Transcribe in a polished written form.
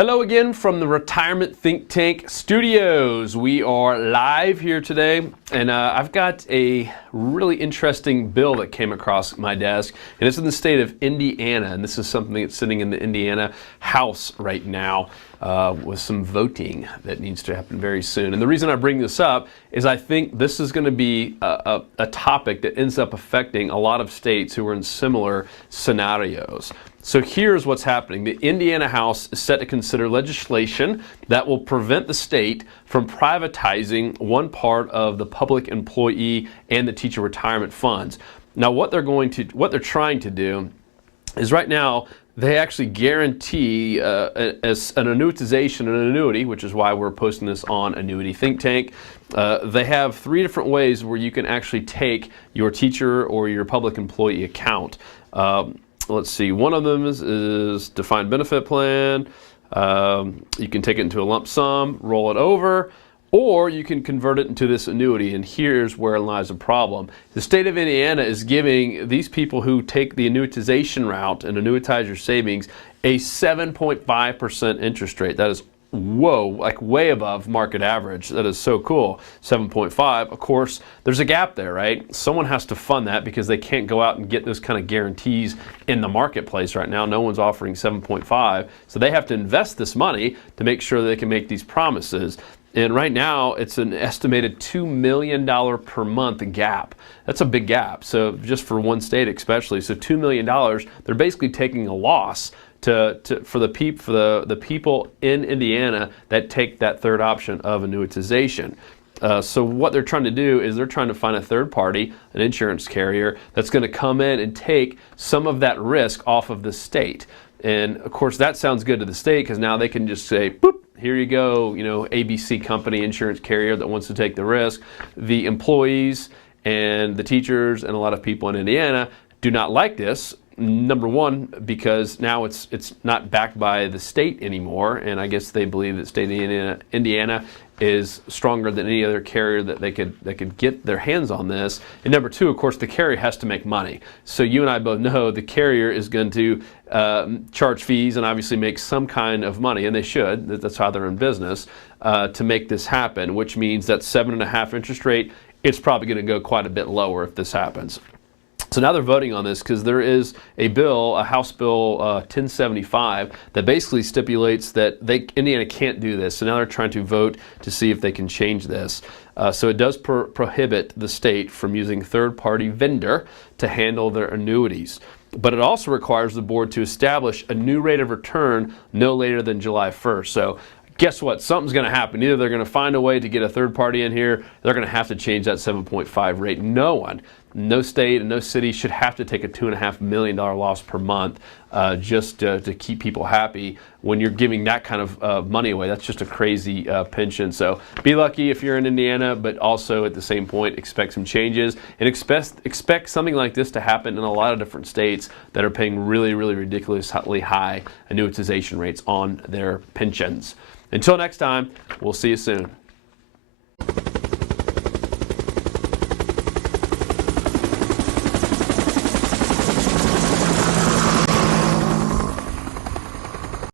Hello again from the Retirement Think Tank Studios. We are live here today, and I've got a really interesting bill that came across my desk, and it's in the state of Indiana, and this is something that's sitting in the Indiana House right now with some voting that needs to happen very soon. And the reason I bring this up is I think this is going to be a topic that ends up affecting a lot of states who are in similar scenarios. So here's what's happening. The Indiana House is set to consider legislation that will prevent the state from privatizing one part of the public employee and the teacher retirement funds. Now what they're trying to do is right now they actually guarantee as an annuitization, an annuity, which is why we're posting this on Annuity Think Tank. They have 3 different ways where you can actually take your teacher or your public employee account. Let's see, one of them is defined benefit plan. You can take it into a lump sum, roll it over, or you can convert it into this annuity, and here's where lies a problem. The state of Indiana is giving these people who take the annuitization route and annuitize your savings a 7.5% interest rate. That is, whoa, like way above market average. That is so cool. 7.5. Of course, there's a gap there, right? Someone has to fund that because they can't go out and get those kind of guarantees in the marketplace right now. No one's offering 7.5. So they have to invest this money to make sure that they can make these promises. And right now, it's an estimated $2 million per month gap. That's a big gap. So just for one state especially, so $2 million, they're basically taking a loss for the people in Indiana that take that third option of annuitization. So what they're trying to do is they're trying to find a third party, an insurance carrier, that's going to come in and take some of that risk off of the state. And of course that sounds good to the state because now they can just say, boop, here you go, you know, ABC company, insurance carrier that wants to take the risk. The employees and the teachers and a lot of people in Indiana do not like this. Number one, because now it's not backed by the state anymore, and I guess they believe that state of Indiana is stronger than any other carrier that they could get their hands on this. And number two, of course, the carrier has to make money. So you and I both know the carrier is going to charge fees and obviously make some kind of money, and they should. That's how they're in business to make this happen, which means that 7.5 interest rate, it's probably going to go quite a bit lower if this happens. So now they're voting on this because there is a bill, a House Bill 1075, that basically stipulates that Indiana can't do this. So now they're trying to vote to see if they can change this. So it does prohibit the state from using third-party vendor to handle their annuities. But it also requires the board to establish a new rate of return no later than July 1st. So guess what? Something's going to happen. Either they're going to find a way to get a third party in here, they're going to have to change that 7.5 rate. No state and no city should have to take a $2.5 million loss per month just to keep people happy when you're giving that kind of money away. That's just a crazy pension. So be lucky if you're in Indiana, but also at the same point expect some changes and expect something like this to happen in a lot of different states that are paying really, really ridiculously high annuitization rates on their pensions. Until next time, we'll see you soon.